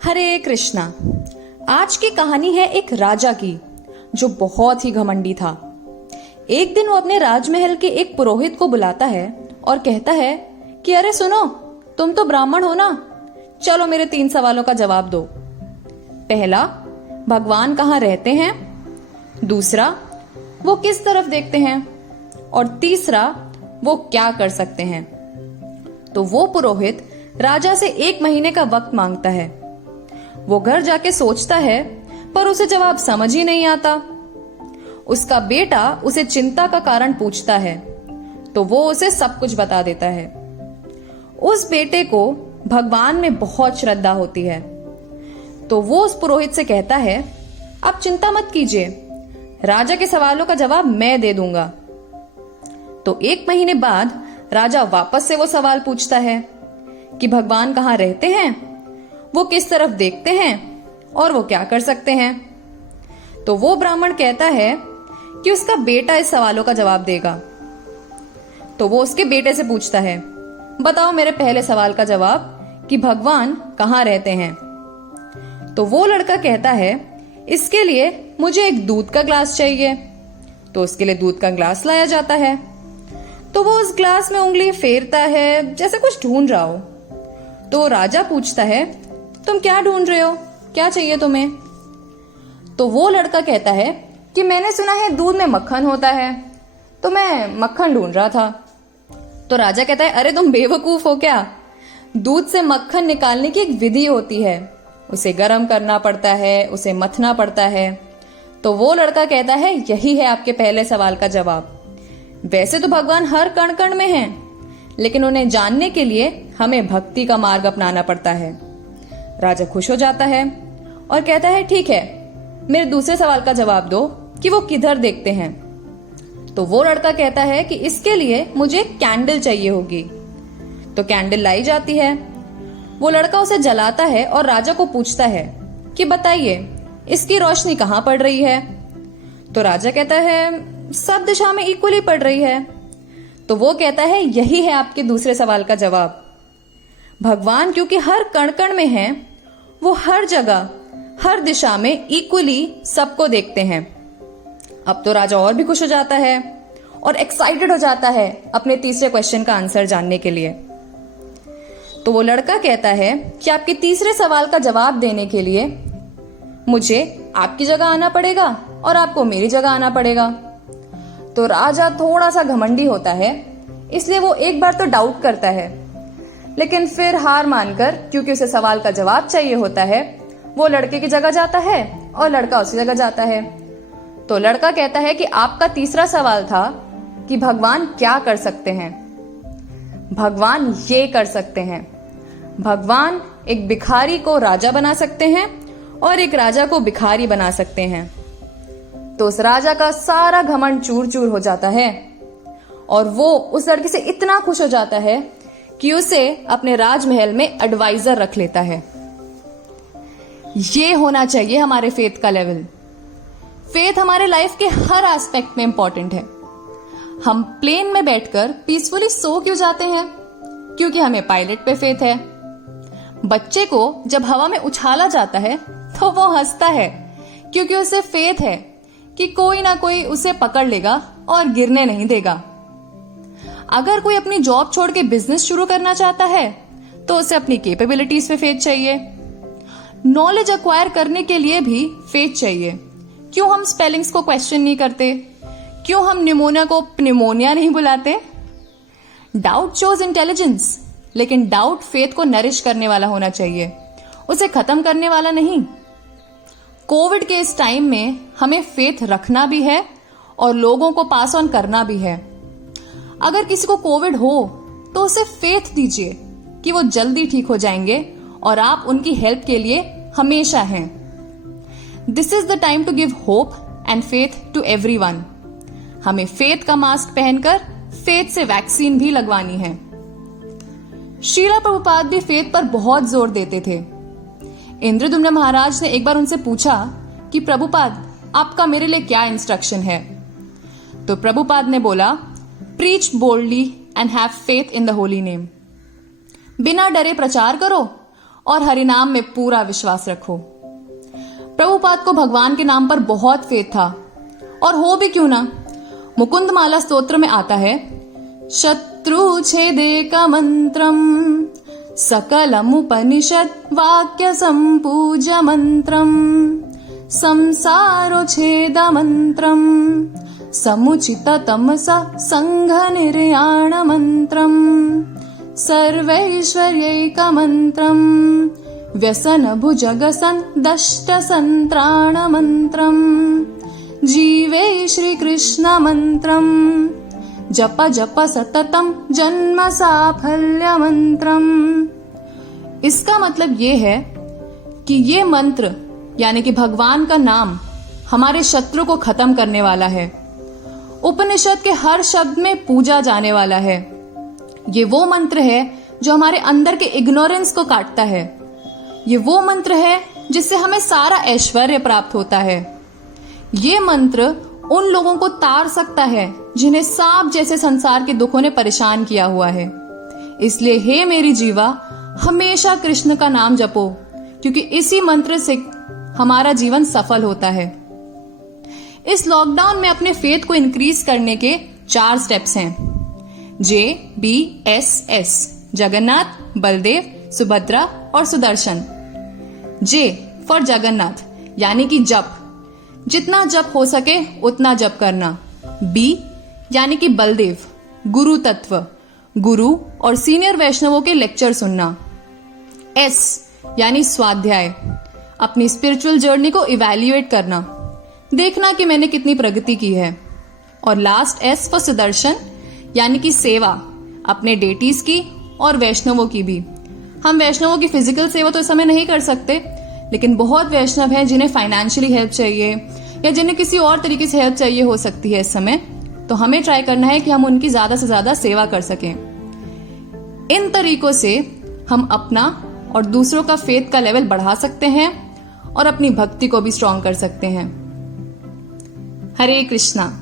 हरे कृष्णा। आज की कहानी है एक राजा की जो बहुत ही घमंडी था। एक दिन वो अपने राजमहल के एक पुरोहित को बुलाता है और कहता है कि अरे सुनो, तुम तो ब्राह्मण हो ना, चलो मेरे 3 सवालों का जवाब दो। पहला, भगवान कहाँ रहते हैं। दूसरा, वो किस तरफ देखते हैं। और तीसरा, वो क्या कर सकते हैं। तो वो पुरोहित राजा से 1 महीने का वक्त मांगता है। वो घर जाके सोचता है पर उसे जवाब समझ ही नहीं आता। उसका बेटा उसे चिंता का कारण पूछता है तो वो उसे सब कुछ बता देता है। उस बेटे को भगवान में बहुत श्रद्धा होती है तो वो उस पुरोहित से कहता है, आप चिंता मत कीजिए, राजा के सवालों का जवाब मैं दे दूंगा। तो 1 महीने बाद राजा वापस से वो सवाल पूछता है कि भगवान कहाँ रहते हैं, वो किस तरफ देखते हैं और वो क्या कर सकते हैं। तो वो ब्राह्मण कहता है कि उसका बेटा इस सवालों का जवाब देगा। तो वो उसके बेटे से पूछता है, बताओ मेरे पहले सवाल का जवाब कि भगवान कहाँ रहते हैं। तो वो लड़का कहता है, इसके लिए मुझे एक दूध का ग्लास चाहिए। तो उसके लिए दूध का ग्लास लाया जाता है। तो वो उस ग्लास में उंगली फेरता है जैसे कुछ ढूंढ रहा हो। तो राजा पूछता है, तुम क्या ढूंढ रहे हो, क्या चाहिए तुम्हें। तो वो लड़का कहता है कि मैंने सुना है दूध में मक्खन होता है, तो मैं मक्खन ढूंढ रहा था। तो राजा कहता है, अरे तुम बेवकूफ हो क्या, दूध से मक्खन निकालने की एक विधि होती है, उसे गर्म करना पड़ता है, उसे मथना पड़ता है। तो वो लड़का कहता है, यही है आपके पहले सवाल का जवाब। वैसे तो भगवान हर कण कण में हैं, लेकिन उन्हें जानने के लिए हमें भक्ति का मार्ग अपनाना पड़ता है। राजा खुश हो जाता है और कहता है, ठीक है, मेरे दूसरे सवाल का जवाब दो कि वो किधर देखते हैं। तो वो लड़का कहता है कि इसके लिए मुझे कैंडल चाहिए होगी। तो कैंडल लाई जाती है। वो लड़का उसे जलाता है और राजा को पूछता है कि बताइए इसकी रोशनी कहाँ पड़ रही है। तो राजा कहता है, सब दिशा में इक्वली पड़ रही है। तो वो कहता है, यही है आपके दूसरे सवाल का जवाब। भगवान क्योंकि हर कण कण में हैं, वो हर जगह हर दिशा में इक्वली सबको देखते हैं। अब तो राजा और भी खुश हो जाता है और एक्साइटेड हो जाता है अपने तीसरे क्वेश्चन का आंसर जानने के लिए। तो वो लड़का कहता है कि आपके तीसरे सवाल का जवाब देने के लिए मुझे आपकी जगह आना पड़ेगा और आपको मेरी जगह आना पड़ेगा। तो राजा थोड़ा सा घमंडी होता है, इसलिए वो एक बार तो डाउट करता है, लेकिन फिर हार मानकर, क्योंकि उसे सवाल का जवाब चाहिए होता है, वो लड़के की जगह जाता है और लड़का उसी जगह जाता है। तो लड़का कहता है कि आपका तीसरा सवाल था कि भगवान क्या कर सकते हैं। भगवान ये कर सकते हैं, भगवान एक भिखारी को राजा बना सकते हैं और एक राजा को भिखारी बना सकते हैं। तो उस राजा का सारा घमंड चूर चूर हो जाता है और वो उस लड़के से इतना खुश हो जाता है कि उसे अपने राजमहल में एडवाइजर रख लेता है। ये होना चाहिए हमारे फेथ का लेवल। फेथ हमारे लाइफ के हर एस्पेक्ट में इंपॉर्टेंट है। हम प्लेन में बैठकर पीसफुली सो क्यों जाते हैं? क्योंकि हमें पायलट पे फेथ है। बच्चे को जब हवा में उछाला जाता है तो वो हंसता है क्योंकि उसे फेथ है कि कोई ना कोई उसे पकड़ लेगा और गिरने नहीं देगा। अगर कोई अपनी जॉब छोड़ के बिजनेस शुरू करना चाहता है तो उसे अपनी कैपेबिलिटीज पे फेथ चाहिए। नॉलेज अक्वायर करने के लिए भी फेथ चाहिए। क्यों हम स्पेलिंग्स को क्वेश्चन नहीं करते? क्यों हम निमोनिया को प्निमोनिया नहीं बुलाते? डाउट शोज इंटेलिजेंस, लेकिन डाउट फेथ को नरिश करने वाला होना चाहिए, उसे खत्म करने वाला नहीं। कोविड के इस टाइम में हमें फेथ रखना भी है और लोगों को पास ऑन करना भी है। अगर किसी को कोविड हो तो उसे फेथ दीजिए कि वो जल्दी ठीक हो जाएंगे और आप उनकी हेल्प के लिए हमेशा हैं। This is the time to give hope and faith to everyone. हमें फेथ का मास्क पहनकर फेथ से वैक्सीन भी लगवानी है। श्रीला प्रभुपाद भी फेथ पर बहुत जोर देते थे। इंद्रदुम्न महाराज ने एक बार उनसे पूछा कि प्रभुपाद, आपका मेरे लिए क्या इंस्ट्रक्शन है? तो प्रभुपाद ने बोला, preach boldly and have faith in the holy name. बिना डरे प्रचार करो और हरिनाम में पूरा विश्वास रखो। प्रभुपाद को भगवान के नाम पर बहुत फेथ था, और हो भी क्यों ना। मुकुंदमाला स्तोत्र में आता है, शत्रु छेदेक मंत्रम सकलमुपनिषद वाक्य संपूज्य मंत्रम संसारो छेद मंत्रम समुचित तमसा संघ निर्याण मंत्रम सर्वैश्वर्यैक मंत्रम व्यसन भुजगसन दष्ट संत्राण मंत्रम जीवे श्री कृष्ण मंत्रम जप जप सततम जन्म साफल्य मंत्रम। इसका मतलब ये है कि ये मंत्र यानी कि भगवान का नाम हमारे शत्रु को खत्म करने वाला है। उपनिषद के हर शब्द में पूजा जाने वाला है। ये वो मंत्र है जो हमारे अंदर के इग्नोरेंस को काटता है। ये वो मंत्र है जिससे हमें सारा ऐश्वर्य प्राप्त होता है। ये मंत्र उन लोगों को तार सकता है जिन्हें सांप जैसे संसार के दुखों ने परेशान किया हुआ है। इसलिए हे मेरी जीवा, हमेशा कृष्ण का नाम जपो, क्योंकि इसी मंत्र से हमारा जीवन सफल होता है। इस लॉकडाउन में अपने फेथ को इंक्रीज करने के 4 स्टेप्स हैं। JBSS, जगन्नाथ, बलदेव, सुभद्रा और सुदर्शन। J फॉर जगन्नाथ यानी कि जप, जितना जप हो सके उतना जप करना। B यानी कि बलदेव, गुरु तत्व, गुरु और सीनियर वैष्णवों के लेक्चर सुनना। S यानी स्वाध्याय, अपनी स्पिरिचुअल जर्नी को इवैल्यूएट करना, देखना कि मैंने कितनी प्रगति की है। और लास्ट S फॉर सुदर्शन यानी कि सेवा, अपने डेटीज की और वैष्णवों की भी। हम वैष्णवों की फिजिकल सेवा तो इस समय नहीं कर सकते, लेकिन बहुत वैष्णव हैं जिन्हें फाइनेंशियली हेल्प चाहिए या जिन्हें किसी और तरीके से हेल्प चाहिए हो सकती है इस समय। तो हमें ट्राई करना है कि हम उनकी ज्यादा से ज्यादा सेवा कर सकें। इन तरीकों से हम अपना और दूसरों का फेथ का लेवल बढ़ा सकते हैं और अपनी भक्ति को भी स्ट्रॉन्ग कर सकते हैं। हरे कृष्णा।